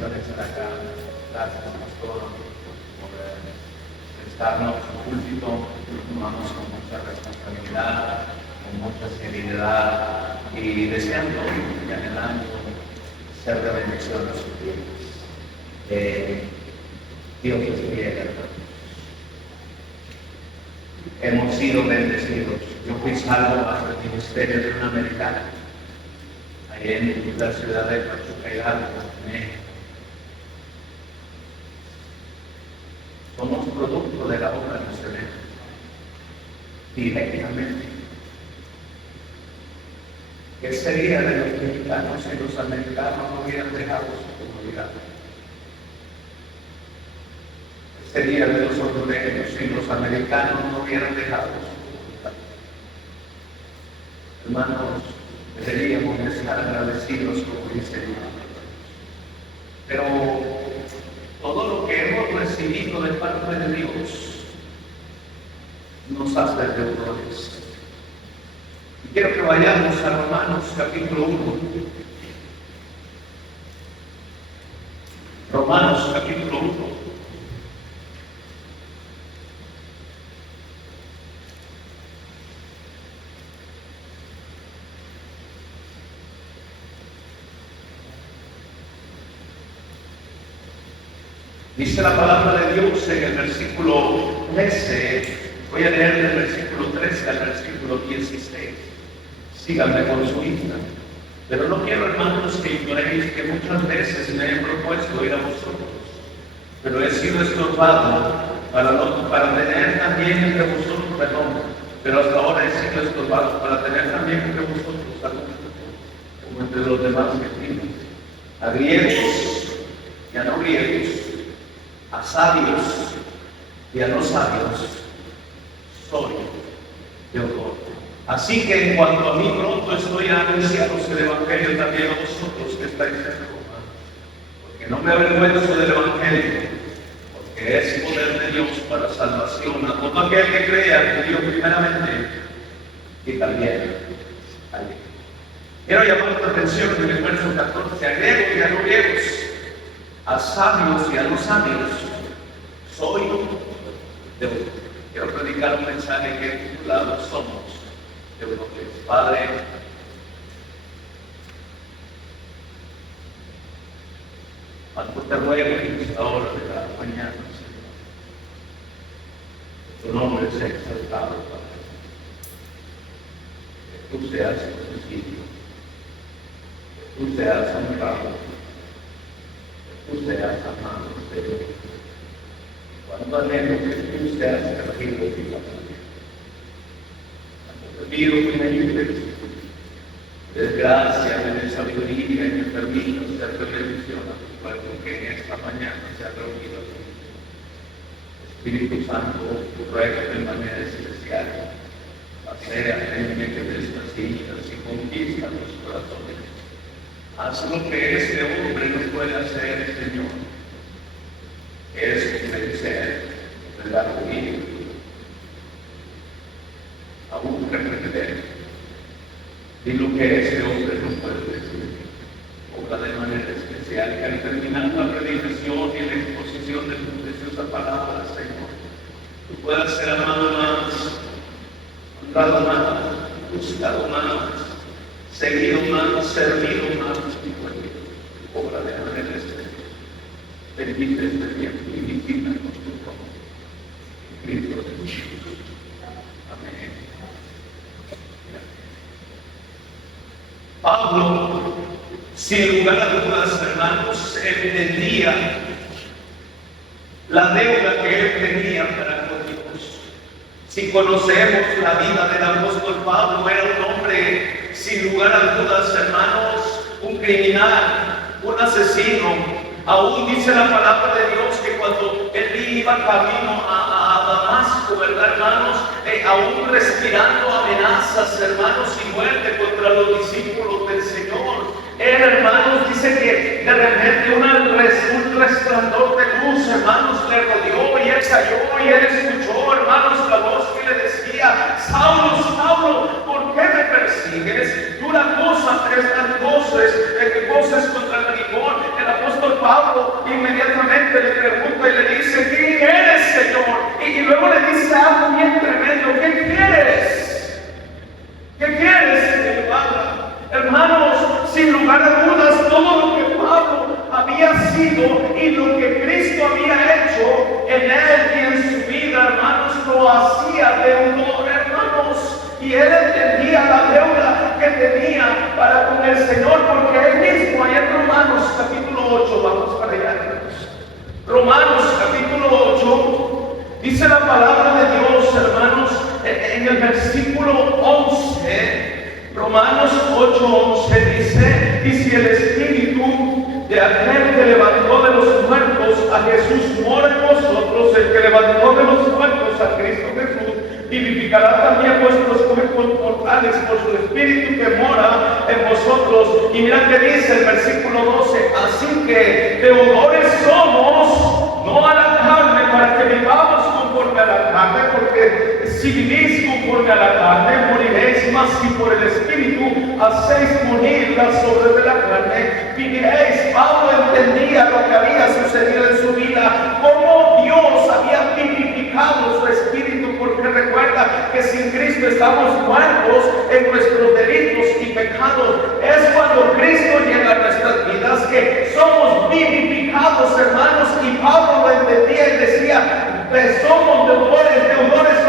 bendición estar acá. Gracias, pastor, por prestarnos su púlpito. Lo tomamos con mucha responsabilidad, con mucha seriedad y deseando y anhelando ser de bendición a sus vidas. Dios les bendiga. Hemos sido bendecidos. Yo fui salvo bajo el ministerio de una americana, ahí en la ciudad de Pachuca Hidalgo, México. Somos producto de la obra misionera, directamente. ¿Qué sería de los mexicanos si los americanos no hubieran dejado su comunidad? ¿Qué sería de los hondureños si los americanos no hubieran dejado su comunidad? Hermanos, deberíamos estar agradecidos, como dice Dios. Pero todo lo que hemos recibido de parte de Dios nos hace deudores. Y quiero que vayamos a Romanos capítulo 1. Romanos capítulo 1. Dice la palabra de Dios en el versículo 13, voy a leer del versículo 13 al versículo 16. Síganme con su vista. Pero no quiero, hermanos, que ignoréis que muchas veces me he propuesto ir a vosotros, pero he sido estorbado para tener también entre vosotros perdón. Pero hasta ahora he sido estorbado para tener también entre vosotros salud, como entre los demás gentiles, a griegos y a no griegos, a sabios y a no sabios, soy deudor. Así que en cuanto a mí, pronto estoy a anunciaros el Evangelio también a vosotros que estáis en Roma, porque no me avergüenzo del Evangelio, porque es poder de Dios para salvación a todo aquel que crea en Dios primeramente y también a Dios. Quiero llamar tu atención en el verso 14, a griegos y a no griegos, a sabios y a no sabios, soy deudor. Quiero predicar un mensaje que he titulado Somos deudores. Padre, cuanto te ruego en esta hora de la mañana, Señor, que tu nombre sea exaltado, Padre, que tú seas bendecido, que tú seas honrado, tú seas amado, Señor. Cuando anhelo que tú seas servido y amado. Cuando te pido que me ayudes, desgracia, me des sabiduría y me permitas ser de bendición a tu pueblo que en esta mañana se ha reunido aquí. Espíritu Santo, ruega de manera especial, pasea en medio de estas sillas y conquista los corazones. Haz lo que este hombre no puede hacer, Señor, que es convencer del argumento, aún reprender. Y lo que este hombre no puede decir, obra de manera especial, que al terminar la predicación y la exposición de tu preciosa palabra, Señor, tú puedas ser amado más, honrado más, buscado más, seguido más, servido más, obra de manera especial. Bendita este tiempo y digna con tu nombre. Cristo Jesús. Amén. Pablo, sin lugar a dudas, hermanos, entendía la deuda que él tenía para con Dios. Si conocemos la vida del apóstol Pablo, era un hombre, sin lugar a dudas, hermanos, un criminal, un asesino. Aún dice la palabra de Dios que cuando él iba camino a Damasco, ¿verdad, hermanos? Aún respirando amenazas, hermanos, y muerte contra los discípulos del Señor. Él, hermanos, dice que de repente un resplandor de luz, hermanos, le rodeó y él cayó y él escuchó, hermanos, la voz que le decía: Saulo, Saulo, ¿por qué me persigues? Dura cosa tres voces contra el aguijón. El apóstol Pablo le pregunta y le dice: ¿quién eres, Señor? Y luego le dice algo bien tremendo: ¿qué quieres? ¿Qué quieres que te haga? Hermanos, sin lugar a dudas, todo lo que Pablo había sido y lo que Cristo había hecho en él y en su vida, hermanos, lo hacía deudor, hermanos. Y él entendía la deuda que tenía para con el Señor, porque él mismo, allá en Romanos capítulo 8, vamos para allá, hermanos. Romanos capítulo 8, dice la palabra de Dios, hermanos, en el versículo 11. Romanos 8:11 dice: y si el Espíritu de aquel que levantó de los muertos a Jesús mora en vosotros, el que levantó de los muertos a Cristo Jesús vivificará también vuestros cuerpos mortales por su Espíritu que mora en vosotros. Y mira que dice el versículo 12: así que deudores somos, no a la carne, para que vivamos conforme a la carne, porque si vivís conforme a la carne, moriréis, mas si por el Espíritu hacéis morir las obras de la carne, viviréis. Pablo entendía lo que había sucedido en su vida, cómo Dios había vivificado su espíritu, porque recuerda que sin Cristo estamos muertos en nuestros delitos y pecados. Es cuando Cristo llega a nuestras vidas que somos vivificados, hermanos, y Pablo lo entendía y decía: somos deudores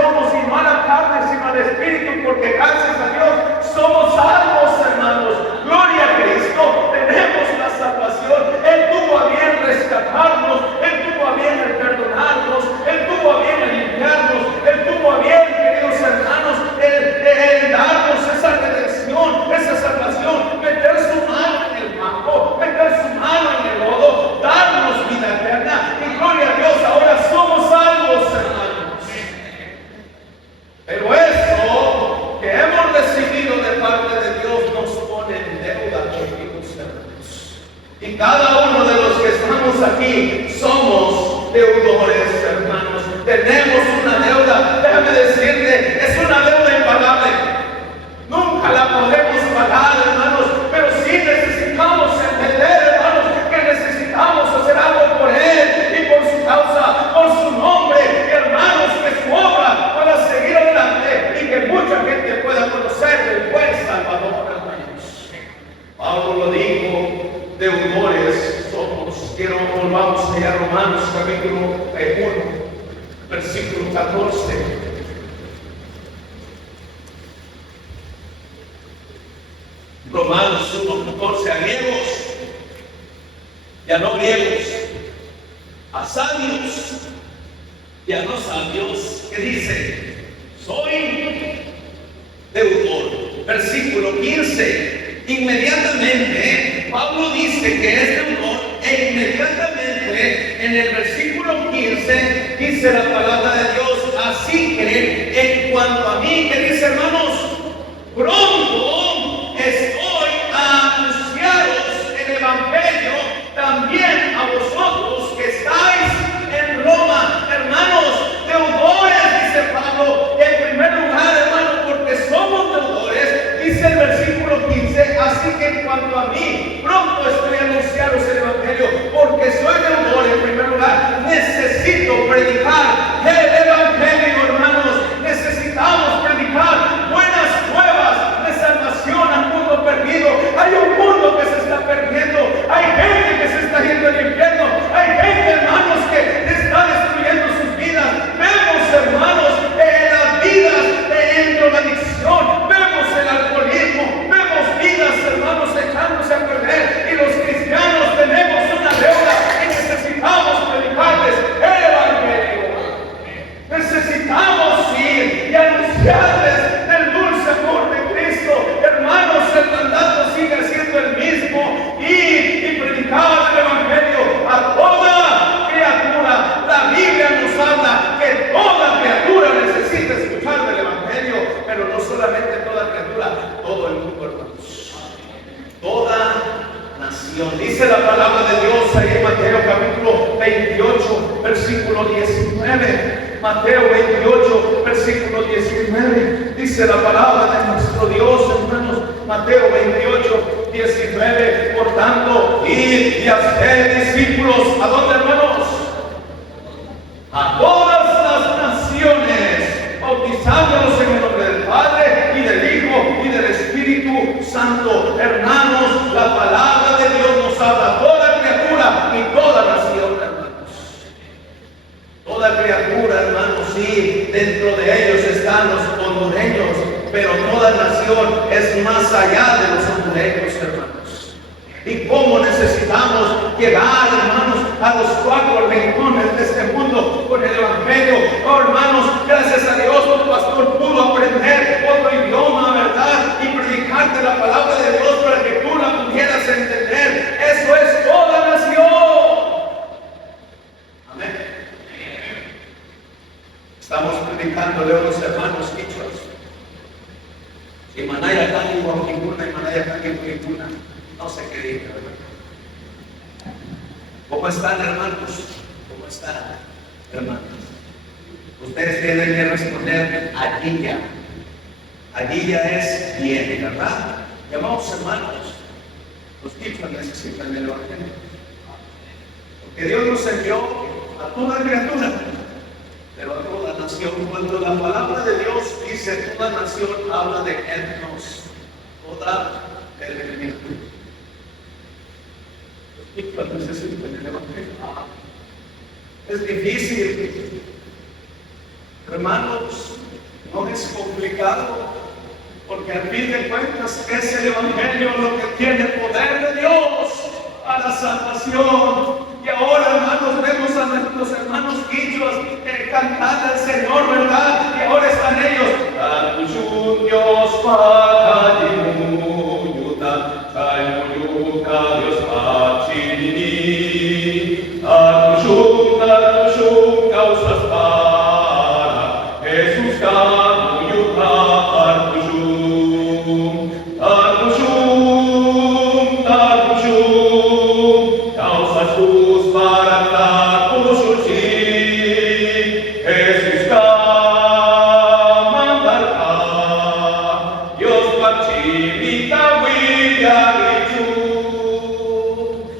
somos, y no a la carne sino al Espíritu, porque gracias a Dios somos salvos, hermanos. Gloria a Cristo, tenemos la salvación. Él tuvo a bien rescatarnos, Él tuvo a bien el perdonarnos, Él tuvo a bien el limpiarnos, Él tuvo a bien, queridos hermanos, el darnos esa redención, esa salvación, meter su mano en el campo, meter su mano en el lodo, darnos vida eterna. Y gloria a Dios, ahora somos salvos, hermanos. Pero eso que hemos recibido de parte de Dios nos pone en deuda con Dios, hermanos. Y cada uno de los que estamos aquí somos deudores, hermanos. Tenemos una deuda, déjame decirte, es una deuda impagable. Nunca la podemos pagar, hermanos, pero sí necesitamos entender, hermanos, que necesitamos hacer algo por Él y por su causa, por su nombre, hermanos, que su obra pueda seguir adelante y que mucha gente pueda conocer el buen Salvador, hermanos. Pablo lo dijo: deudores somos. Quiero volvamos allá a Romanos capítulo 1, versículo 14. Romanos 1:14, a griegos y a no griegos, a sabios y a no sabios, que dice: soy deudor. Versículo 15, inmediatamente Pablo dice que es deudor, e inmediatamente en el versículo 15 dice la palabra de Dios: así que en cuanto a mí, que dice, hermanos, pronto estoy a anunciaros el Evangelio también a vosotros que estáis en Roma. Hermanos, deudores, dice Pablo, en primer lugar, hermanos, porque somos deudores, dice el versículo 15, así que en cuanto a mí, pronto estoy a anunciaros el Evangelio, porque soy deudor. En primer lugar, necesito predicar el Evangelio, hermanos. Necesitamos predicar buenas nuevas de salvación al mundo perdido. Hay un mundo que se está perdiendo, hay gente que se está yendo al infierno, hay gente, hermanos, que está destruyendo sus vidas. Vemos, hermanos, las vidas en drogadicción, vemos el alcoholismo, vemos vidas, hermanos, echándose a perder, y los cristianos tenemos una deuda y necesitamos predicarles el Evangelio. Necesitamos ir y anunciarles el dulce amor de Cristo. Hermanos, el mandato sigue siendo el mismo: ir y predicar el Evangelio a toda criatura. La Biblia nos habla que toda criatura necesita escuchar del Evangelio, pero no solamente toda criatura, todo el mundo, hermanos. Toda nación. Dice la palabra de Dios ahí en Mateo capítulo 28, versículo 19. Mateo 28, versículo 19, dice la palabra de nuestro Dios, hermanos. Mateo 28, 19, por tanto, id y haced discípulos. ¿A dónde, hermanos? dentro de ellos están los hondureños, pero toda nación es más allá de los hondureños, hermanos. Y cómo necesitamos llegar, hermanos, a los 4 rincones de este mundo con el Evangelio. Oh, hermanos, gracias a Dios, un pastor pudo aprender otro idioma, ¿verdad? Y predicarte la palabra de Dios para que tú la pudieras entender. Eso es toda nación. Amén. Estamos predicándole a los hermanos quichuas. Y manaya tan y guaquicuna, y manaya tan y guaquicuna. No sé qué diga, ¿verdad? ¿Cómo están, hermanos? ¿Cómo están, hermanos? Ustedes tienen que responder Adilla. Adilla es bien, ¿verdad? Llamados hermanos, los quichuas necesitan el Evangelio. Porque Dios nos envió a toda criatura, pero a toda nación. Cuando la palabra de Dios dice toda nación, habla de etnos, toda el necesitan el Evangelio. Es difícil, hermanos, no es complicado, porque al fin de cuentas es el Evangelio lo que tiene poder de Dios a la salvación. Y ahora, hermanos, vemos a nuestros hermanos quichuas cantar al Señor, ¿verdad? Y ahora están ellos.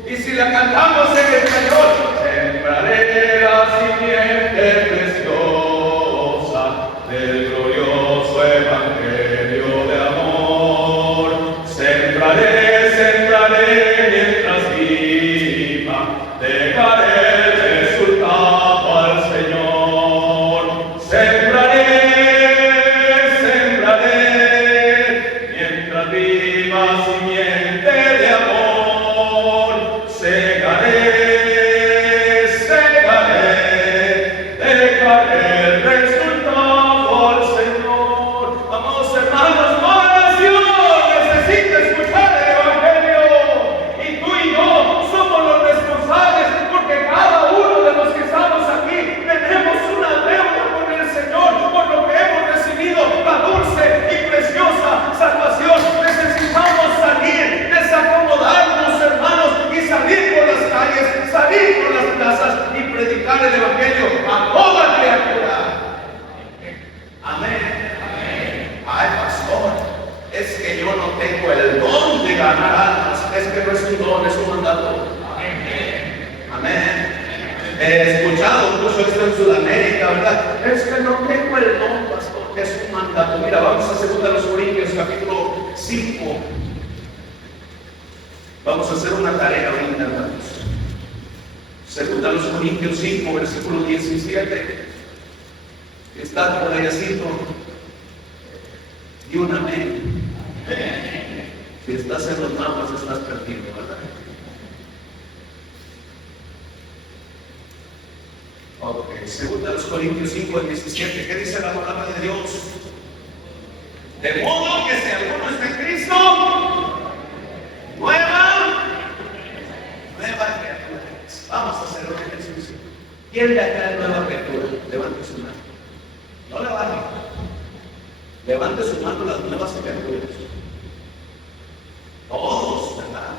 Y si la cantamos en español, sembraré la simiente preciosa del glorioso evangelio de amor. Sembraré mientras viva, dejaré el resultado al Señor. Sembraré mientras viva simiente de amor. Dejaré el resultado al Señor. Amados hermanos, toda nación necesita escuchar el Evangelio. Y tú y yo somos los responsables, porque cada uno de los que estamos aquí tenemos una deuda con el Señor, por lo que hemos recibido la dulce y preciosa salvación. Necesitamos salir, desacomodarnos, hermanos, y salir por las calles, salir por las plazas y predicar el Evangelio a toda criatura. Amén. Ay, pastor, es que yo no tengo el don de ganar almas. Es que no es un don, es un mandato. Amén. He escuchado incluso esto en Sudamérica, ¿verdad? Es que no tengo el don, pastor, que es un mandato. Mira, vamos a 2 Corintios capítulo 5. Vamos a hacer una tarea ahorita, hermanos. 2 Corintios 5, versículo 17. Está por ahí escrito. Y un amén. Si estás en los mapas, estás perdido, ¿verdad? Ok, 2 Corintios 5, 17. ¿Qué dice la palabra de Dios? De modo que si alguno está en Cristo, nueva criatura. Vamos a hacer un ejercicio. ¿Quién de acá es nueva criatura? Levante su mano. No la baje. Levante su mano las nuevas criaturas. Todos, ¿verdad?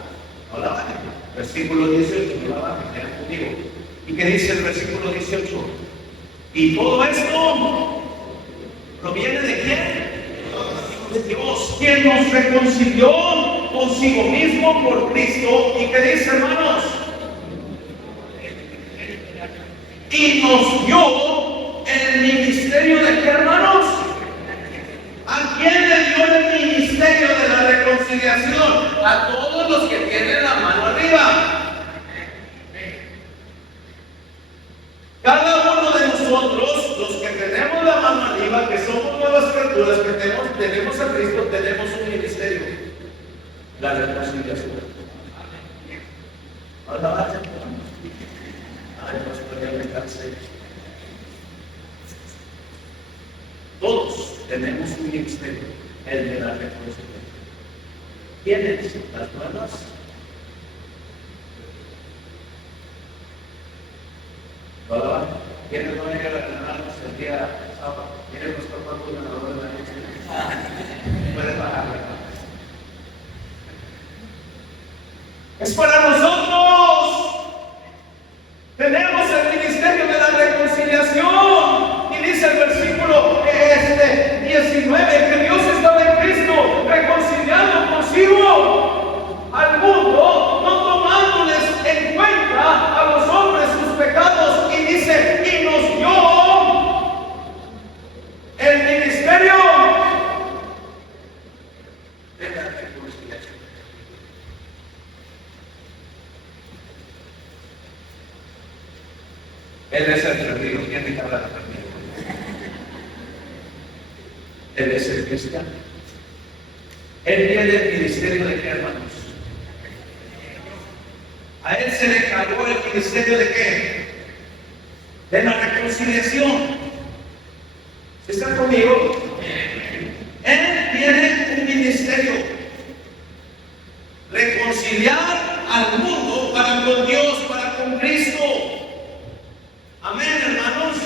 No la baje. Versículo 18, no la baje, vean conmigo. ¿Y qué dice el versículo 18? Y todo esto proviene de quién? De Dios, quien nos reconcilió consigo mismo por Cristo. ¿Y qué dice, hermanos? Y nos dio el ministerio de qué, hermanos? ¿A quién le dio el ministerio de la reconciliación? A todos los que tienen la mano arriba. Cada uno de nosotros, los que tenemos la mano tenemos a Cristo, tenemos un ministerio, la reconciliación. Ahora, ay, pastor, ya me cansé. Todos tenemos un ministerio, el de la reconciliación. ¿Quiénes? Las nuevas. ¿Verdad? ¿Quiénes no llegan a ganarnos el día sábado? ¿Quiénes nos toman una hora de la noche? Pueden bajar, ¿verdad? Es para nosotros. Tenemos el ministerio de la reconciliación. Y dice el versículo 19 que Dios estaba en Cristo reconciliando consigo al mundo, no tomándoles en cuenta a los hombres sus pecados. Y dice, y nos dio el ministerio de la reconciliación. Él es el perdido, tiene que hablar de perdido. Él es el cristiano. Él tiene el ministerio de qué, hermanos. A él se le encargó el ministerio de qué? De la reconciliación. ¿Están conmigo? Él tiene un ministerio. Reconciliar al mundo para con Dios, para con Cristo. Amén, hermanos.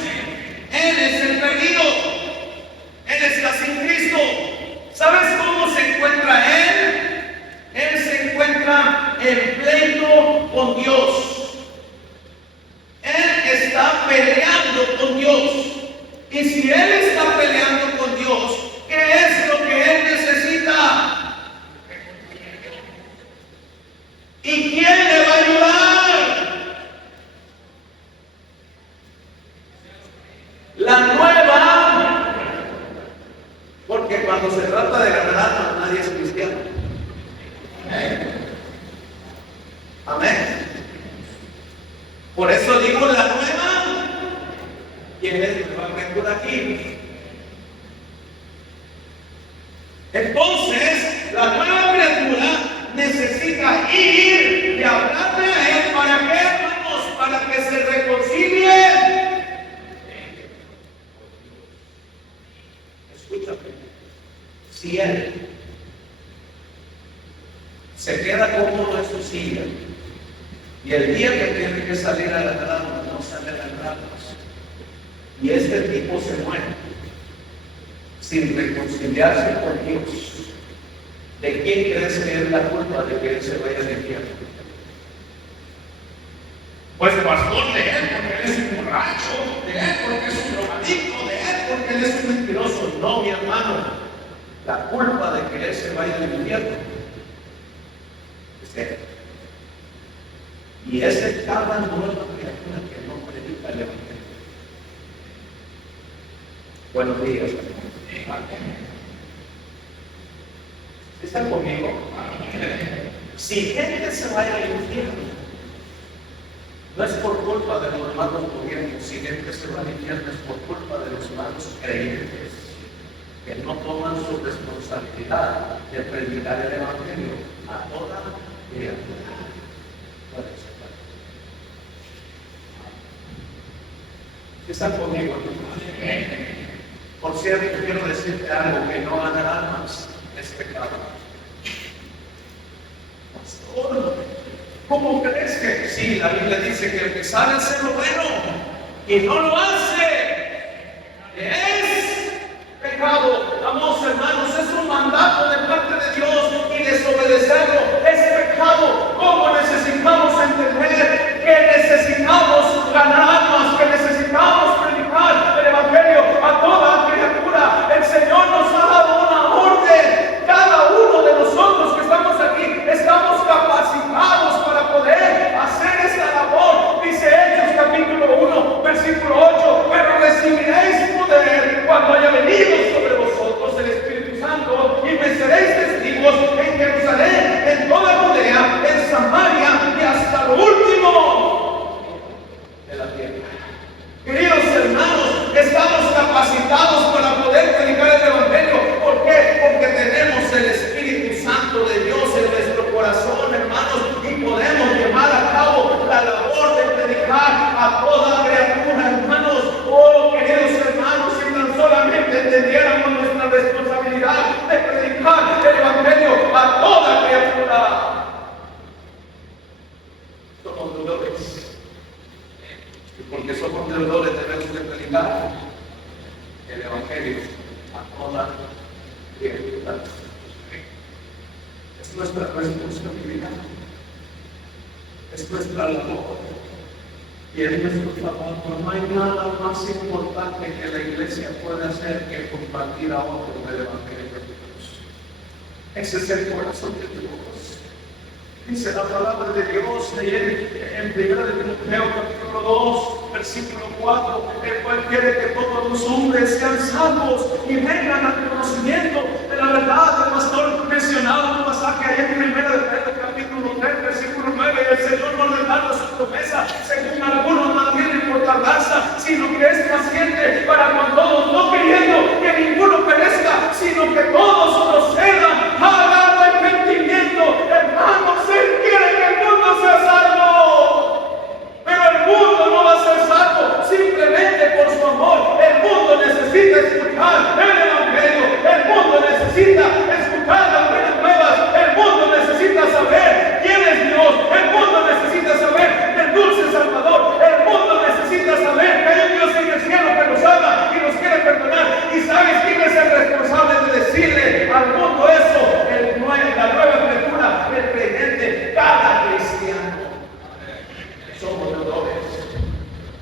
Él es el perdido. Él está sin Cristo. ¿Sabes cómo se encuentra Él? Él se encuentra en pleito con Dios. Él está peleando con Dios. Y si Él está peleando con Dios, ¿qué es lo que Él necesita? ¿Y quién le va a ayudar? La nueva, porque cuando se trata de ganar almas, nadie es cristiano. Amén. Por eso digo la nueva. ¿Quién es nueva criatura aquí? Entonces, la nueva criatura necesita ir y hablarle a Él. ¿Para qué, hermanos? Para que se reconcilien. Escúchame, si Él se queda cómodo en su silla y el día que tiene que salir a ganar almas no sale a ganar almas, y este tipo se muere sin reconciliarse con Dios, ¿de quién crees que es la culpa de que Él se vaya al infierno? Pues pastor, de Él porque Él es un borracho, de Él porque es un drogadicto, de Él porque Él es un mentiroso. No, mi hermano, la culpa de que Él se vaya al infierno es Él. Y es de cada nueva criatura que no predica el evangelio. Buenos días. ¿Están conmigo? Si gente se vaya al infierno, no es por culpa de los malos gobiernos. Si gente se va al infierno, es por culpa de los malos creyentes que no toman su responsabilidad de predicar el evangelio a toda criatura. ¿Están conmigo? Por cierto, quiero decirte algo: que no ganar almas es pecado. Pastor, ¿cómo crees que? Sí, la Biblia dice que el que sabe hacer lo bueno y no lo hace es pecado. Amados hermanos, es un mandato de parte de Dios, y desobedecerlo es pecado. ¿Cómo necesitamos entender que necesitamos ganar almas, que necesitamos predicar el evangelio a toda criatura? El Señor nos ha dado una orden. Cada uno de nosotros que estamos aquí estamos capacitados para poder hacer esta labor. Dice Hechos capítulo 1 versículo 8: pero recibiréis poder realmente entendiéramos nuestra responsabilidad de predicar el Evangelio a toda criatura. Somos deudores. Y porque somos deudores debemos de predicar el Evangelio a toda criatura. Es nuestra responsabilidad. Es nuestra labor. Y es nuestro trabajo. No hay nada más importante que la iglesia pueda hacer que compartir a otros el Evangelio de Dios. Ese es el corazón de Dios. Dice la palabra de Dios en 1 Timoteo capítulo 2, versículo 4, el cual quiere que todos los hombres sean salvos y vengan al conocimiento de la verdad. El pastor mencionaba un pasaje ahí en 1 Pedro capítulo 3, versículo 9, y el Señor no les da su promesa, según algunos no tienen por tardanza, sino que es paciente para con todos, no queriendo que ninguno perezca, sino que todos procedan al arrepentimiento. Hermanos, Él quiere que el mundo sea salvo, pero el mundo no va a ser salvo simplemente por su amor. El mundo necesita escuchar el Evangelio, el mundo necesita escuchar las buenas nuevas, el mundo necesita saber quién es Dios, el mundo necesita saber del dulce Salvador, el mundo necesita saber que hay un Dios en el cielo que los ama y los quiere perdonar. ¿Y sabes quién es el responsable de decirle al mundo eso? La nueva criatura, el creyente, cada cristiano. Somos deudores.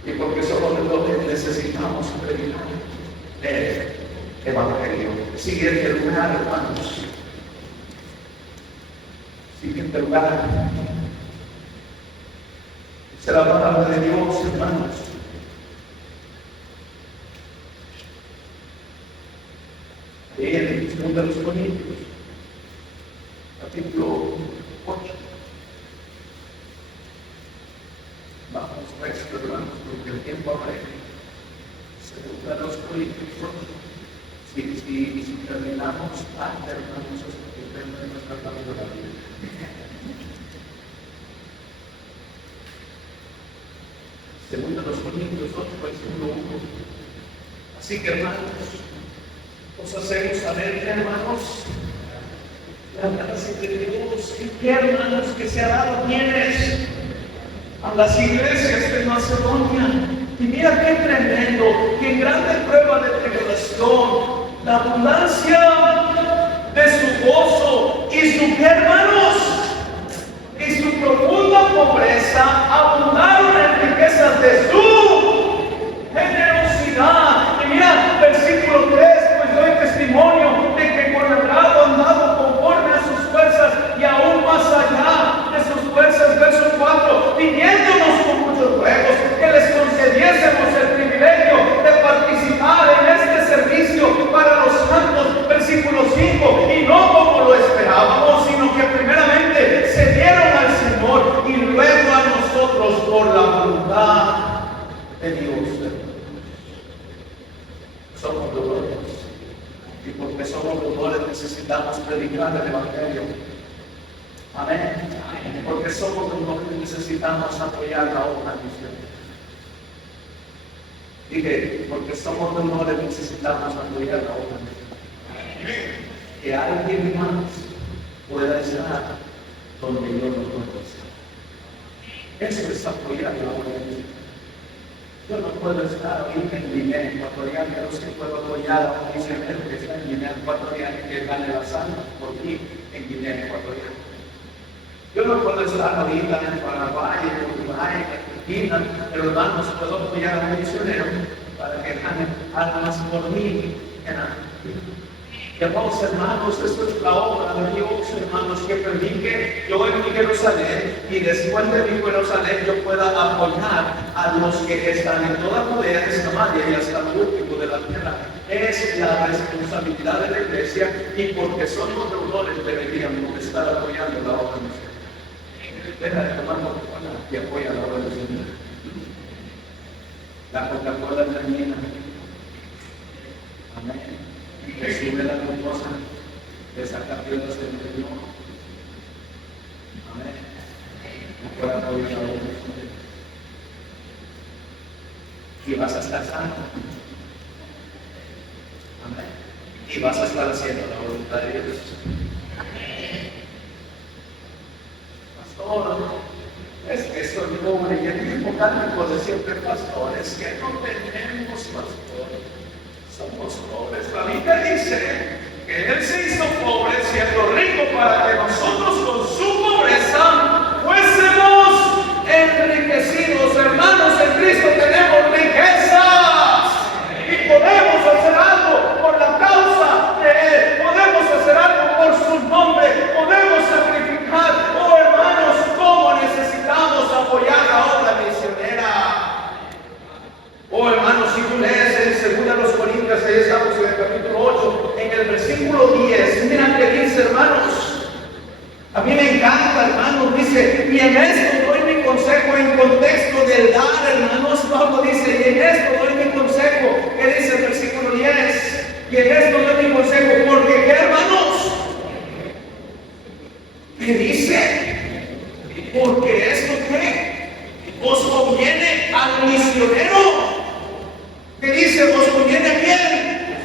Y porque somos deudores necesitamos predicar el Evangelio. Siguiente lugar, hermanos. Siguiente lugar. Dice la palabra de Dios, hermanos. Ahí en 2 Corintios, capítulo 8. Vamos a esto, hermanos, porque el tiempo apremia. 2 Corintios 8. Si terminamos parte, hermanos, es porque tenemos tratando la vida. Segundo los Corintios 8, versículo 1. Así que, hermanos, os hacemos saber, hermanos, la gracia de Dios, que hermanos que se ha dado quienes a las iglesias de Macedonia. Y mira qué tremendo, qué grande prueba de tribulación, la abundancia de su gozo y su, hermanos, y su profunda pobreza abundaron en riquezas de su generosidad. Y mira, versículo 3, pues doy testimonio de que con agrado han dado conforme a sus fuerzas y aún más allá de sus fuerzas. Verso 4, pidiéndonos con muchos ruegos que les concediésemos el privilegio de participar en este servicio para los santos. Versículo 5, y no como lo esperábamos, sino que primeramente se dieron al Señor y luego a nosotros por la voluntad de Dios. Somos deudores, y porque somos deudores necesitamos predicar el Evangelio. Amén. Porque somos deudores necesitamos apoyar la obra misionera. Dije, porque somos deudores necesitamos apoyar la obra misionera. Que alguien más pueda estar donde yo no puedo estar. Eso es apoyar la obra misionera. Yo no puedo estar ahorita en Guinea Ecuatorial, pero sí puedo apoyar a un misionero que está en Guinea Ecuatorial y que gane las almas por mí en Guinea Ecuatorial. Yo no puedo estar ahorita en Paraguay, en Uruguay, en Argentina, pero hermanos, puedo apoyar a un misionero para que gane almas por mí en Argentina. Y amados hermanos, esto es la obra de Dios, hermanos, que predique yo en mi Jerusalén y después de mi Jerusalén yo pueda apoyar a los que están en toda Judea, en Samaria y hasta el último de la tierra. Es la responsabilidad de la iglesia y porque somos deudores deberíamos estar apoyando la obra misionera. Deja de tomar Coca-Cola y apoya la obra misionera. La Coca-Cola termina. Amén. Que sube la glucosa, de sacar piedras del riñón. Amén. Y pueda apoyar la obra misionera. Y vas a estar sano. y vas a estar haciendo la voluntad de Dios. Pastor, es que soy pobre y el mismo cántico de siempre, pastor, es que no tenemos pastor, somos pobres. La Biblia dice que Él se hizo pobre siendo rico para que nosotros con su pobreza fuésemos enriquecidos. Hermanos, en Cristo tenemos riquezas y podemos hacer algo por la causa de Él, podemos hacer algo por su nombre, podemos sacrificar. Oh hermanos, cómo necesitamos apoyar la obra misionera. Oh hermanos, si tú lees en 2 Corintios, ahí estamos en el capítulo 8, en el versículo 10, mira que dice, hermanos, a mí me encanta, hermanos, dice, y en esto doy mi consejo en contexto del dar, hermanos. Pablo dice, y en esto doy mi consejo, ¿qué dice el versículo 10? Y en esto doy mi consejo, porque ¿qué, hermanos? ¿Qué dice? Porque esto ¿qué? Os conviene al misionero. ¿Qué dice? ¿Os conviene a quién?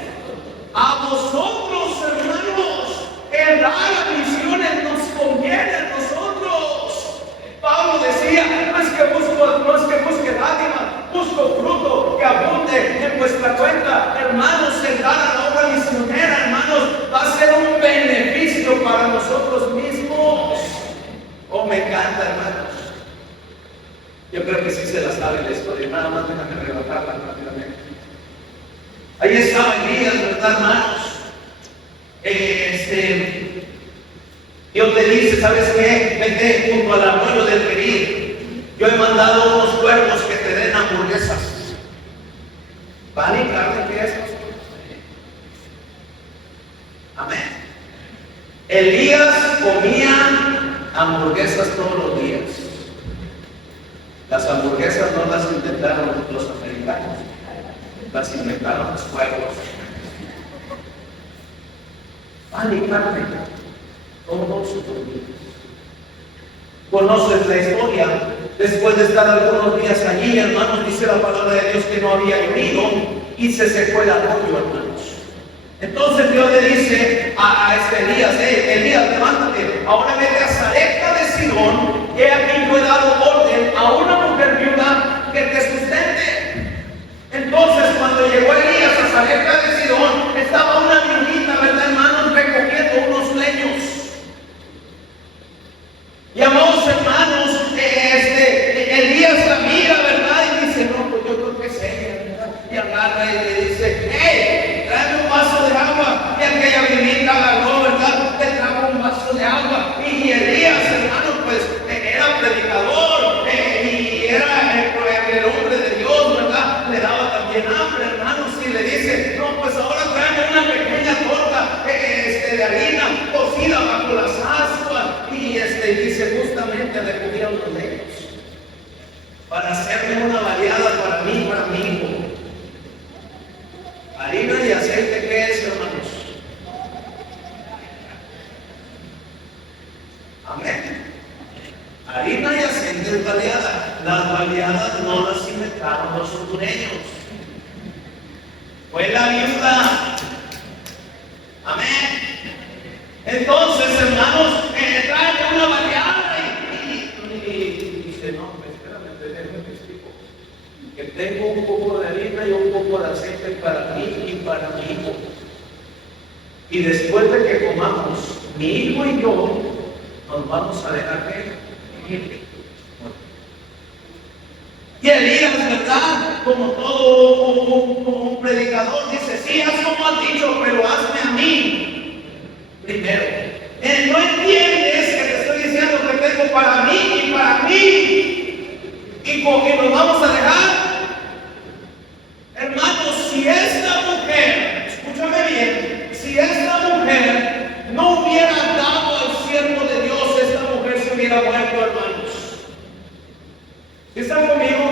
A vosotros, hermanos. El dar a misiones nos conviene a nosotros. Pablo decía, no es que busque dádiva, busco fruto que abunde en vuestra cuenta. Hermanos, el dar a la obra misionera, hermanos, va a ser un beneficio para nosotros mismos. Oh, me encanta, hermanos. Yo creo que sí se la sabe la historia, nada más déjame relatarla rápidamente. Ahí estaba Elías, ¿verdad, hermanos? Dios le dice, ¿sabes qué? Vete junto al arroyo del Querid. Yo he mandado unos cuervos que te den hamburguesas. ¿Vale? ¿Carne qué es? Amén. Elías comía hamburguesas todos los días. Las hamburguesas no las inventaron los americanos, las inventaron los cuervos. Pan y carne, todos los días. Conoces la historia. Después de estar algunos días allí, hermanos, dice la palabra de Dios que no había llovido y se secó el arroyo, hermanos. Entonces Dios le dice a Elías, Elías, levántate, ahora vete a Sarepta de Sidón, he aquí yo he dado orden a una mujer viuda que te sustente. Entonces cuando llegó Elías a Sarepta de Sidón, estaba una viudita, ¿verdad, hermanos?, recogiendo unos leños. Y amados hermanos, Elías la mira, ¿verdad? Y dice, no, pues yo creo que es ella, ¿verdad? Y agarra y le dice, ¡hey! Tráeme un vaso de agua. Y aquella viejita agarró, ¿verdad? Le trajo un vaso de agua. Y Elías, hermano, pues era predicador y era el hombre de Dios, ¿verdad? Le daba también hambre, hermanos. Y le dice, no, pues ahora tráeme una pequeña torta de harina cocida bajo las ascuas. Y dice, justamente recogía los leños para hacerme una baleada para mí y para mi hijo. Harina y aceite, ¿qué es, hermanos? Amén. Harina y aceite es baleada. Las baleadas no las inventaron los hondureños. Fue la viuda. Amén. Entonces, hermanos, trae una baleada y dice, no, espérame, déjame te explico. Que tengo un poco de harina y un poco de aceite para mí y para mi hijo. Y después de que comamos, mi hijo y yo nos vamos a dejar que y Elías, ¿verdad? Como todo un predicador, dice, sí, haz como has dicho, pero hazme a mí primero. No entiendes que te estoy diciendo que tengo para mí y para mí. Y con que nos vamos a dejar. Hermanos, si esta mujer, escúchame bien, si esta mujer no hubiera dado al siervo de Dios, esta mujer se hubiera muerto, hermanos. ¿Están conmigo?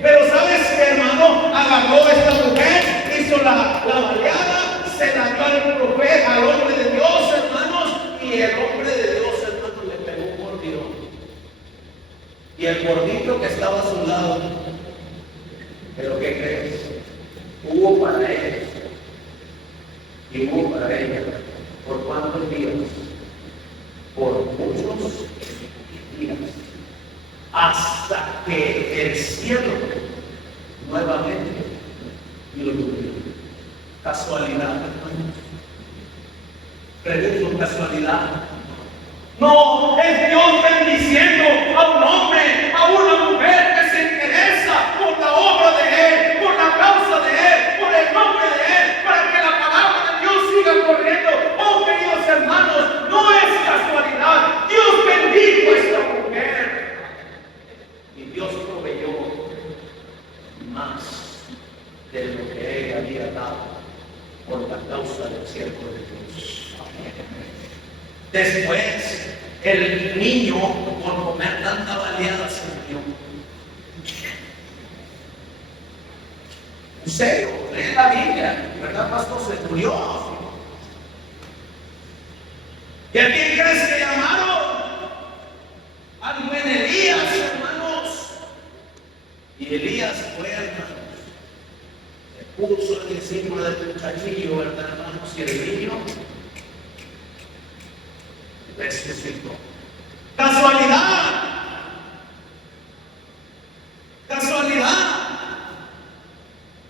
Pero ¿sabes qué, hermano? Agarró a esta mujer, hizo la baleada, se la dio al profeta, al hombre de Dios, hermanos, y el hombre de Dios, hermanos, le pegó un gordito. Y el gordito que estaba a su lado Y hubo para ella, ¿por cuántos días? Por muchos días, hasta que el cielo nuevamente lo cubrió. Casualidad, hermanos. Pregunto, casualidad. No, es Dios bendiciendo a un hombre, a una mujer que se interesa por la obra de Él, por la causa de Él, por el nombre de Él, para que la palabra de Dios siga corriendo. Oh, queridos hermanos, no es casualidad. Dios bendijo a esta mujer. Y Dios proveyó más de lo que ella había dado por la causa del siervo de Dios. Después, el niño, por comer tanta baleada, se murió. En serio, lee la Biblia, ¿verdad, pastor? Se murió. ¿Y a quién crees que llamaron? Al buen Elías, hermanos. Y Elías fue, hermanos, se puso encima del muchachillo, ¿verdad, hermanos? Y el niño resucitó. Casualidad. Casualidad.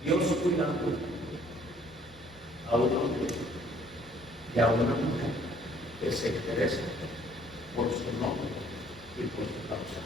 Dios cuidando a un hombre y a una mujer que se interesa por su nombre y por su causa.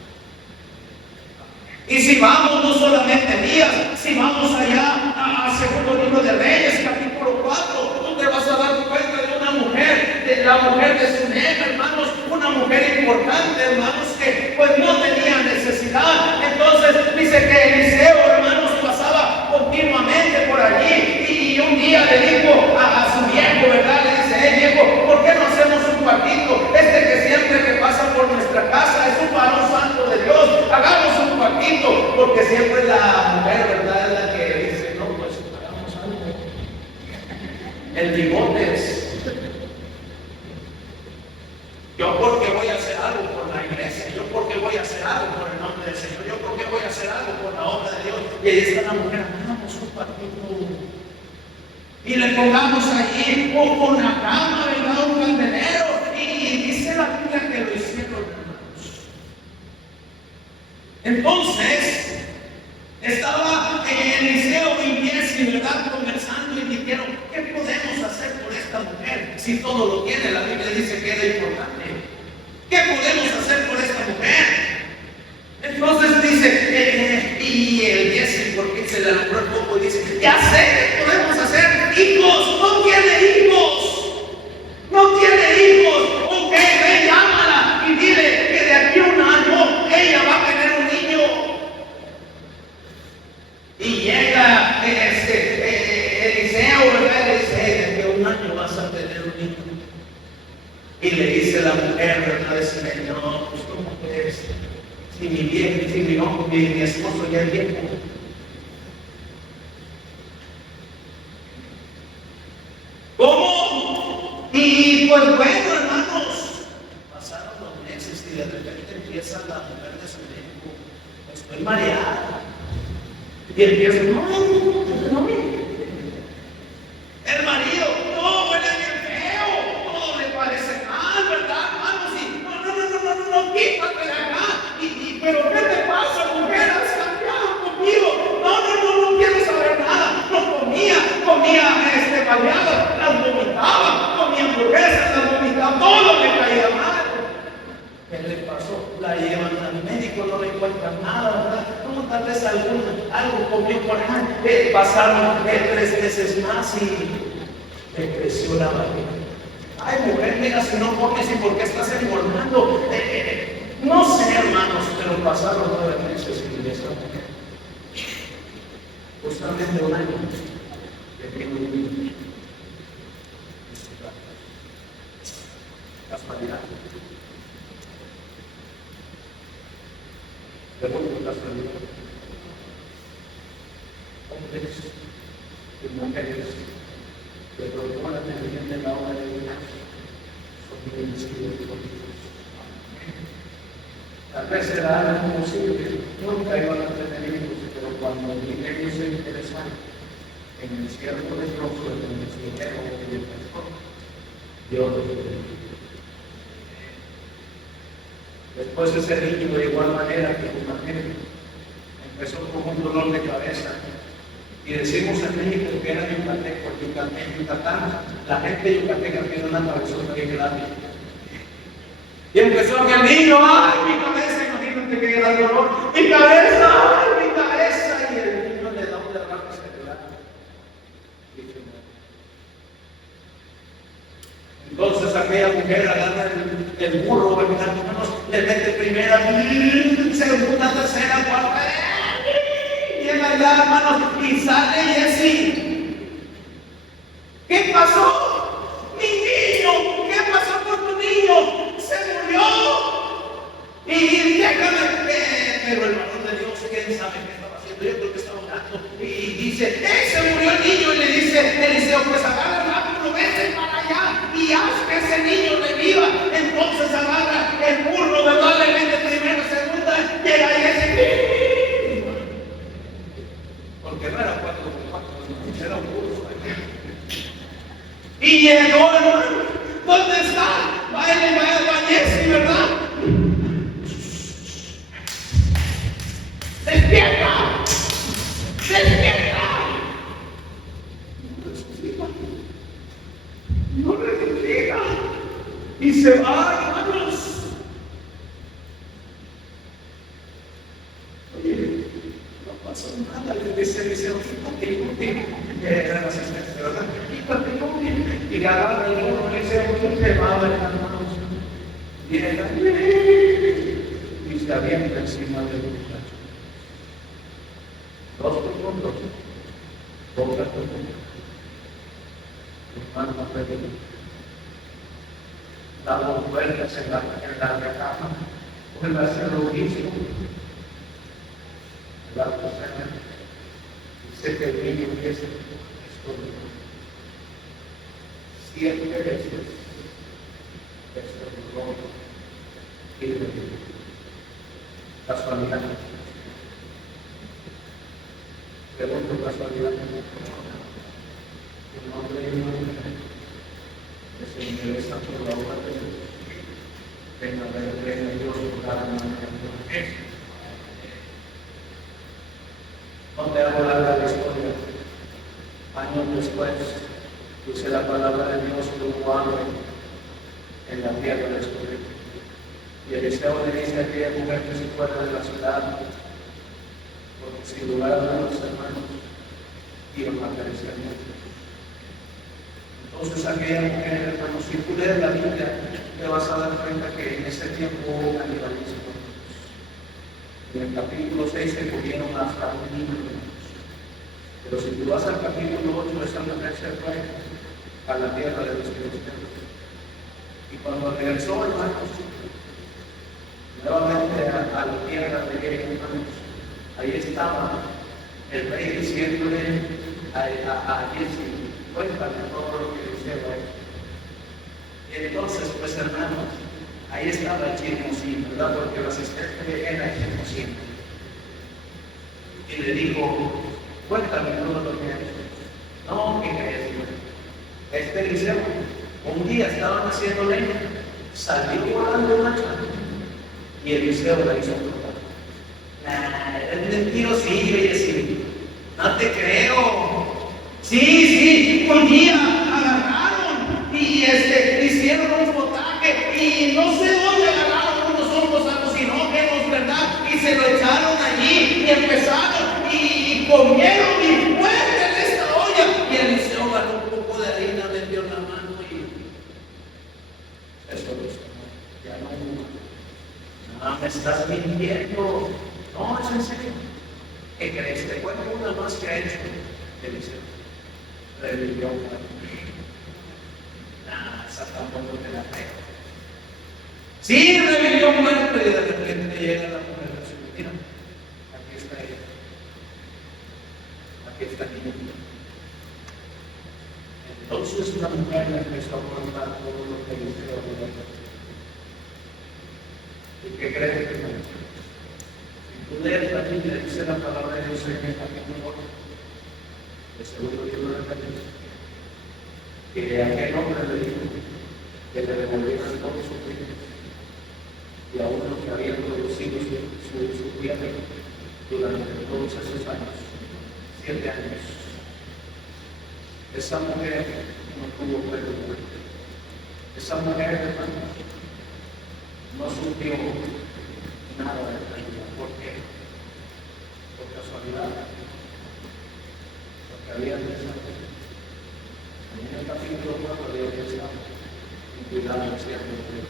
Y si vamos no solamente Elías, si vamos allá a segundo libro de Reyes, capítulo 4, tú te vas a dar cuenta de una mujer, de la mujer de Sunem, hermanos, una mujer importante, hermanos, que pues no tenía necesidad. Entonces dice que Eliseo, hermanos, pasaba continuamente por allí y un día le dijo a su viejo, ¿verdad? Le dice, viejo, ¿por qué no hacemos un cuartito? Que siempre que pasa por nuestra casa es un varón santo de Dios, hagamos un cuartito, porque siempre la mujer, ¿verdad?, es la que dice, no, pues hagamos algo. El bigote es, yo porque voy a hacer algo por la iglesia, yo porque voy a hacer algo por el nombre del Señor, yo porque voy a hacer algo por la obra de Dios. Y ahí está la mujer, hagamos un cuartito y le pongamos allí una cama, ¿verdad?, un candelero. Y dice la Biblia que lo hicieron, hermanos. Entonces, estaba Eliseo y Giesi, ¿verdad?, conversando y dijeron, ¿qué podemos hacer por esta mujer? Si todo lo tiene, la Biblia dice que era importante. ¿Qué podemos hacer por esta mujer? Entonces dice, y el Giesi, porque se le alumbró el poco, y dice, ya sé que podemos hacer hijos, no tiene hijos. No tiene hijos, ok, ve, llámala y dile que de aquí a un año ella va a tener un niño. Y llega Eliseo, ¿verdad? Le dice, de aquí a un año vas a tener un niño. Y le dice la mujer, ¿verdad? Dice, no, pues ¿cómo puedes? Si mi viejo, si mi esposo ya es viejo. ¿Cómo? Y pues bueno, hermanos, pasaron los meses y de repente empieza la mujer de su tiempo, estoy mareada. Y empieza, no. El marido, no, huele bien feo, todo le parece mal, ¿verdad, hermanos? Y no, quítate de acá. Pero ¿qué te pasa, mujer? ¿Has cambiado conmigo? No quiero saber nada. No comía baleadas, las vomitaba, comía hamburguesas, las vomitaba, todo le caía mal. ¿Qué le pasó? La llevan al médico, no le encuentran nada, ¿verdad? No, tal vez algo comió por ahí. Pasaron 3 meses más y le creció la barriga. Ay, mujer, mira, si no comes, ¿y por qué estás engordando? No sé, hermanos, pero pasaron 9 meses y esa mujer, justamente un año, que tiene un niño. Casualidad. Pregunto, casualidad. Hombres y mujeres que procuran el bien de la obra de Dios son bendecidos por Dios. Tal vez será algo posible, nunca iban a tener hijos, pero cuando el niño se interesan en el siervo de Dios, en el dinero, Dios lo bendiga. Después ese niño, de igual manera que Jumanel, empezó con un dolor de cabeza. Y decimos en México que era yucateco, en Yucatán, la gente yucateca tiene una cabezona bien grande. Y empezó aquel niño, ¡ay, mi cabeza! Imagínate que era dolor. ¡Mi cabeza! ¡Ay, mi cabeza! Y el niño le da un derrame cerebral. Entonces aquella mujer agarra el burro, ¿verdad? Le mete primera, segunda, tercera, cuarta, llega allá, hermanos, y sale Jesse. ¿Qué pasó? Mi niño, ¿qué pasó con tu niño? Se murió. Y déjame ver, pero el varón de Dios, ¿quién sabe qué estaba haciendo? Yo creo que estaba orando. Y dice, se murió el niño. Y le dice Eliseo, pues agarra rápido, vete para allá y haz que ese niño reviva. Entonces agarra el burro, ¿verdad? Le mete primera, segunda, llega y ese, porque no era 4x4, era un burro. Y llegó, hermano, ¿dónde está? Va Jesse, ¿verdad? ¡Despierta! ¡Despierta! No resucita. Y se va, hermanos. Oye, no pasó nada. Le dice Eliseo, quítate, era la asistencia, ¿verdad? Quítate, y le agarra el burro, Eliseo, se va, hermanos. Llega y se avienta encima del muchacho. 2 segundos, boca por boca, hermano Pedro, damos vueltas en la cama, vuelve a hacer lo mismo, la persona, dice que el niño empieza a esconder 7 veces, estornudó y le dijo, casualidad. Pregunto casualidad, un hombre y una mujer que se interesa por la obra de Dios, venga a ver a Dios por cada manera. No te hago larga la historia. Años después, dice la palabra de Dios como hambre en la tierra de Israel. Y Eliseo le dice a aquella mujer que se fuera de la ciudad, porque sin lugar a dudas, hermanos, iban a perecer mucho. Entonces aquella mujer, hermanos, si tú lees la Biblia, te vas a dar cuenta que en ese tiempo hubo canibalismo. En el capítulo 6 se comieron hasta un niño. Pero si tú vas al capítulo 8, esa mujer se fue a la tierra de los filisteos. Y cuando regresó, hermanos, nuevamente a la tierra de ellos, hermanos, ahí estaba el rey diciéndole a Jesse, cuéntame todo lo que dice hoy. Y entonces, pues hermanos, ahí estaba el chismosín, ¿verdad? Porque el asistente era el chismosín. Y le dijo, cuéntame todo lo que ha hecho. No, ¿qué crees? Eliseo, un día estaban haciendo leña, salió volando una chana y Eliseo la hizo flotar. Es mentirosillo, Jesse. No te creo. Sí, un día agarraron y hicieron un potaje y no sé dónde agarraron unos hongos alucinógenos, ¿verdad? Y se lo echaron allí y empezaron y comieron y fuerte en esta olla. Y Eliseo agarró un poco de harina, metió en la mano y eso lo hizo. Ya no hubo. No, me estás mintiendo. No, es en serio. ¿Qué crees? Te cuento una más que ha hecho Eliseo. Religión. Esa tampoco te la creo. Sí, religión muerta y de repente llega la mujer y dice, mira, aquí está ella. Aquí está ella. Entonces la mujer le empezó a contar todo lo que Eliseo había hecho. ¿Y qué crees que me dijo? Si tú lees la Biblia, dice la palabra de Dios en el capítulo 8, el segundo libro de Génesis, que aquel hombre le dijo, que le devolvieran todos sus bienes y a uno que había producido su tierra durante todos esos años, 7 años. Esa mujer no tuvo perdón. Esa mujer, hermanos, no sufrió nada de la vida. ¿Por qué? Por casualidad. Porque había pensado. En el capítulo 4 había pensado en cuidar a los siervos de Dios.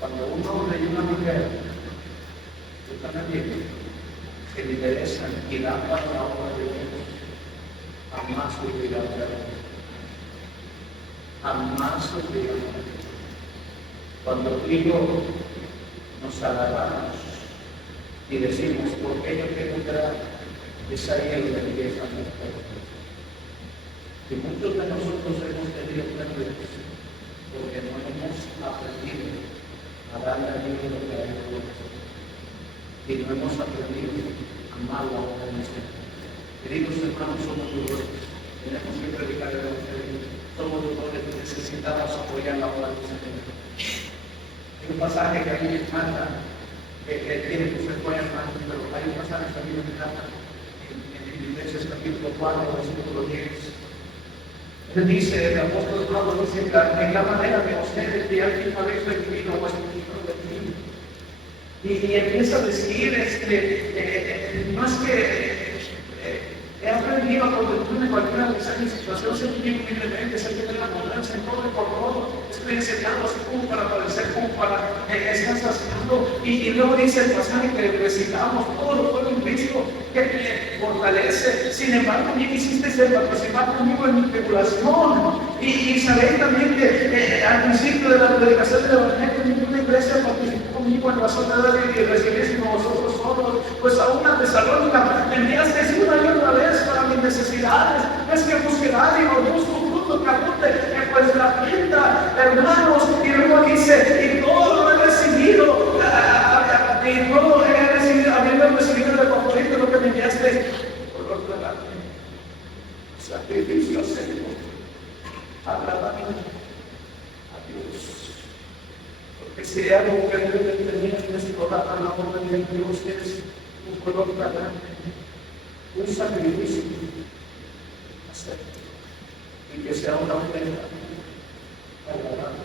Cuando un hombre y una mujer están bien, se interesan y dan para la obra de Dios, jamás olvidarán a Dios. Jamás olvidarán a Dios. Cuando tú y yo nos agarramos y decimos, ¿por qué yo quiero entrar? Es ahí donde empiezan las cosas. Y muchos de nosotros hemos tenido pérdidas porque no hemos aprendido a darle a Dios lo que hay en nosotros. Y no hemos aprendido a amar la obra de Dios. Queridos hermanos, somos doctores. Tenemos que predicar el Evangelio. Somos doctores que necesitamos apoyar la obra de Dios. Hay un pasaje que a mí me encanta, que tiene que ser buena hermano, pero hay un pasaje que a mí me encanta en Filipenses capítulo 4, versículo 10. Él dice, el apóstol Pablo dice, en la manera que ustedes de alguien habéis recibido vuestro título de mí. Y empieza a decir, más que he aprendido a conducirme cualquiera de esas situaciones, ser muy humildemente, ser tener la abundancia en todo y por todo. Estoy enseñando así como para padecer, como para estar saciando. Y luego dice el pasaje que recitamos, todo lo puedo en Cristo que me fortalece. Sin embargo, también hiciste participar conmigo en mi tribulación. Y sabéis también que al principio de la predicación del Evangelio, ninguna iglesia participó conmigo en la soledad y recibís como vosotros solos. Pues a una Tesalónica me enviaste una y otra vez para mis necesidades. Es que buscará y busco fruto que abunde en vuestra tienda, hermanos. Y luego dice, y todo lo he recibido, habiendo recibido de favorito lo que me enviaste por otro lado. Sacrificio, Señor, agradable a Dios. Porque si hay algo que debe tener en explorar a la obra de Dios, es un color fragante, un sacrificio hacer, y que sea una ofrenda agradable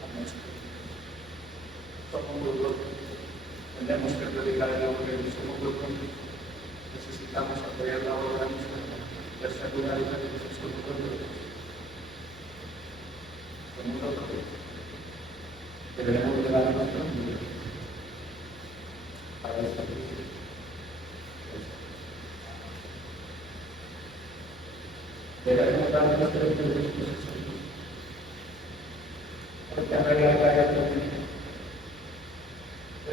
a nuestro Dios. Somos muy locos. Tenemos que predicar el Evangelio, somos muy locos. Necesitamos apoyar la obra de nuestra asegurar la de Dios, somos muy locos. Somos locos. Debemos de dar nuestra vida para esta vida. Debemos dar nuestra vida. Porque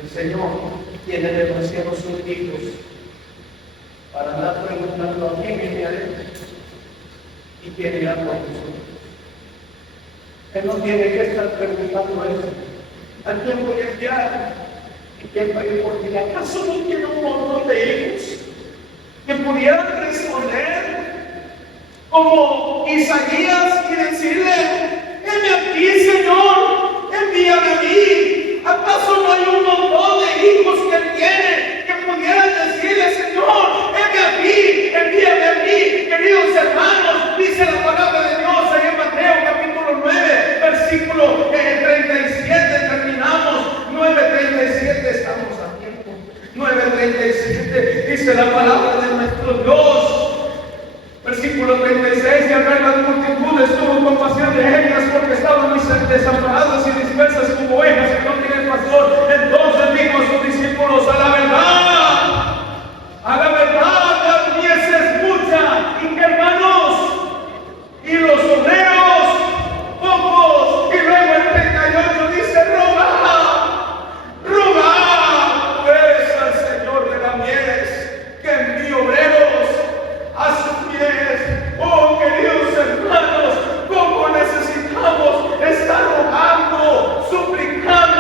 el Señor tiene demasiados súbditos para andar preguntando a quién enviaré y quién irá por nosotros. Él no tiene que estar preguntando eso. ¿A quién voy a enviar? ¿Y quién va a ir por mí? ¿Acaso no tiene un montón de hijos que pudieran responder como Isaías y decirle, heme aquí, Señor, envíame a mí? ¿Acaso no hay un montón de hijos que él tiene que pudieran decirle, Señor, heme aquí, envíame a mí? Queridos hermanos, dice la palabra de Dios ahí en Mateo capítulo 9, versículo 37, terminamos, 9:37, estamos a tiempo, 9:37, dice la palabra de nuestro Dios. Versículo 36, y al ver las multitudes tuvo compasión de ellas porque estaban desamparadas y dispersas como ovejas que no tienen pastor. Entonces dijo a sus discípulos, a la verdad, las mies es mucha, y que hermanos, y los obreros pocos. Y luego el 38 dice, rogad pues al Señor de las mieles que envíe obreros a sus pies. Oh, queridos hermanos, cómo necesitamos estar rogando, suplicando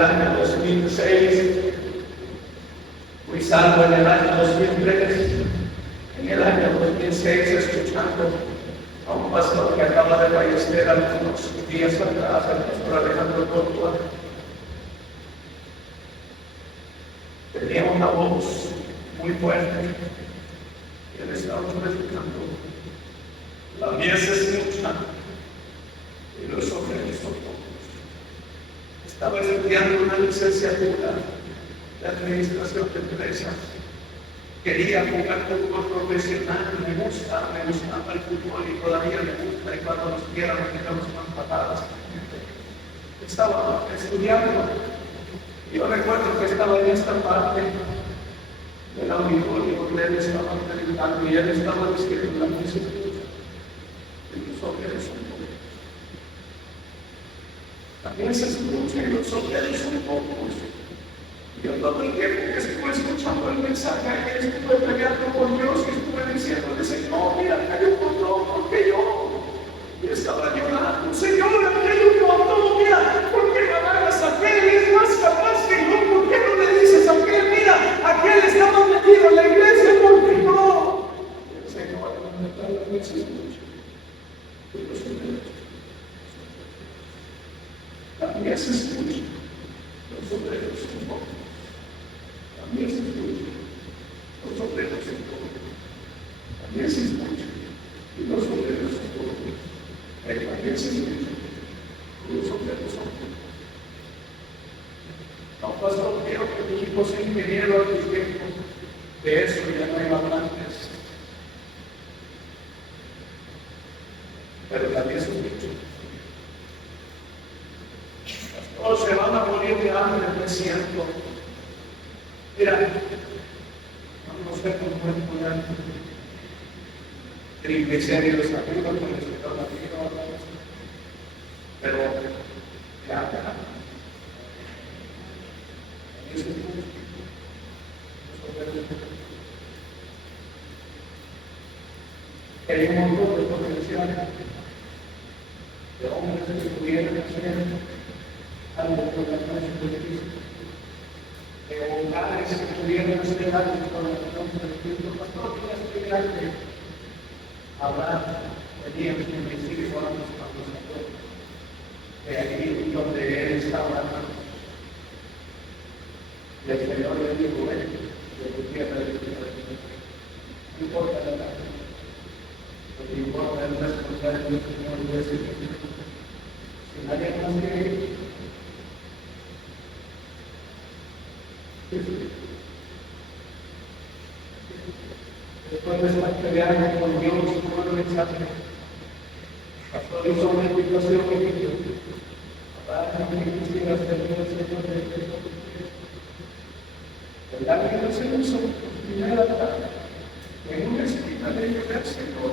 el año 2006, fui salvo en el año 2003, en el año 2006 escuchando a un pastor que acaba de fallecer algunos días atrás, el pastor Alejandro Córdoba. Tenía una voz muy fuerte y él estaba predicando. La mies es mucha y los obreros son pocos. Estaba estudiando una licenciatura de administración de empresas. Quería jugar fútbol profesional, me gustaba el fútbol y todavía me gusta, y cuando nos quieran nos quedamos más patadas. Estaba estudiando. Yo recuerdo que estaba en esta parte del auditorio donde él estaba predicando y él estaba diciendo la música. Y los obreros son pocos. También se escucha y los obreros son pocos. Yo todo el tiempo que estuve escuchando el mensaje, que estuve peleando con Dios, que estuve diciéndole, Señor, mira, que hay un montón, porque yo estaba llorando, Señor, aquí hay un montón, mira, ¿por qué no agarras a aquel? Es más capaz que yo, ¿por qué no le dices a aquel? Mira, aquel estaba metido en la iglesia, ¿por qué no? El Señor, la vez escucha, también se escucha, los obreros son pocos. También se escucha, los obreros son pocos. También se escucha, y los obreros son pocos. También se escucha, y los obreros son pocos. No, pastor, quiero que mi hijo sea ingeniero arquitecto. De eso ya no hay hablantes. Pero también se escucha. Todos se van a morir de hambre en el desierto. Mira, vamos a ver cómo pueden poner triglicéridos arriba, colesterol arriba, pero ya. Hay un montón de potencial de hombres que pudieran hacer algo con la noche de Cristo. De hogares que pudieran hacer algo con la noche de Cristo. Pastor, quiero explicar que Abraham tenía que bendecir con los pastores. De allí donde él estaba, y el Señor le dijo, de tu tierra, de tu tierra. No importa la edad. Lo que importa es responsable del Señor y decir, si nadie más quiere ir, después de estar peleando con Dios, con el mensaje, pastor hizo una invitación que pidió, para que quisiera servir al Señor de Cristo. El ángel del Señor hizo primera tarde, en una esquina de ayudar al Señor.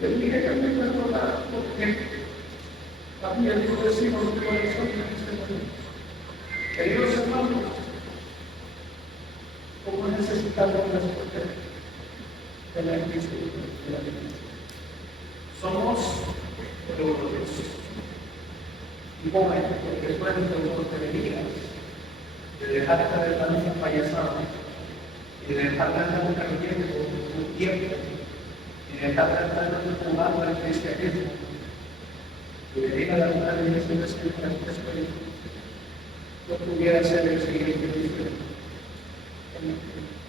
Le dije que me perdonara, porque también lo decimos de corazón en este momento. Queridos hermanos, ¿cómo necesitamos responder de la Cristo de la vida? Somos productores. Y bueno, después de los tonterías, de dejar de hacer la misma payasada, y de dejar de andar perdiendo su tiempo, y de dejar de andar jugando al cristianismo, y de ir a la verdad de Jesús de Espíritu, yo pudiera ser el siguiente cristiano.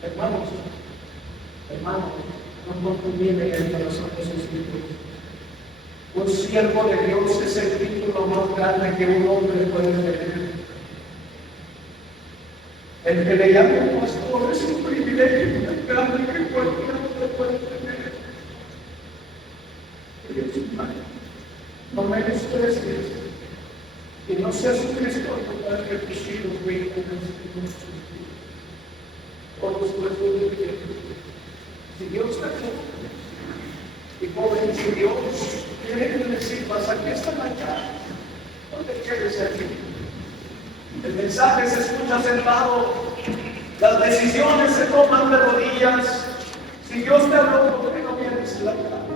Hermanos, no confundían el corazón de sus hijos. Un siervo de Dios es el título más grande que un hombre puede tener. El que le llame pastor es un privilegio más grande que cualquier hombre puede tener. No menosprecies y no seas un gestor para que tus hijos vengan a ser por supuesto de Dios. Si Dios te llama, y joven, si Dios quiere que le sirvas aquí esta mañana, no te quedes aquí. El mensaje se escucha sentado, las decisiones se toman de rodillas. Si Dios te habló, ¿por qué no vienes a la cama?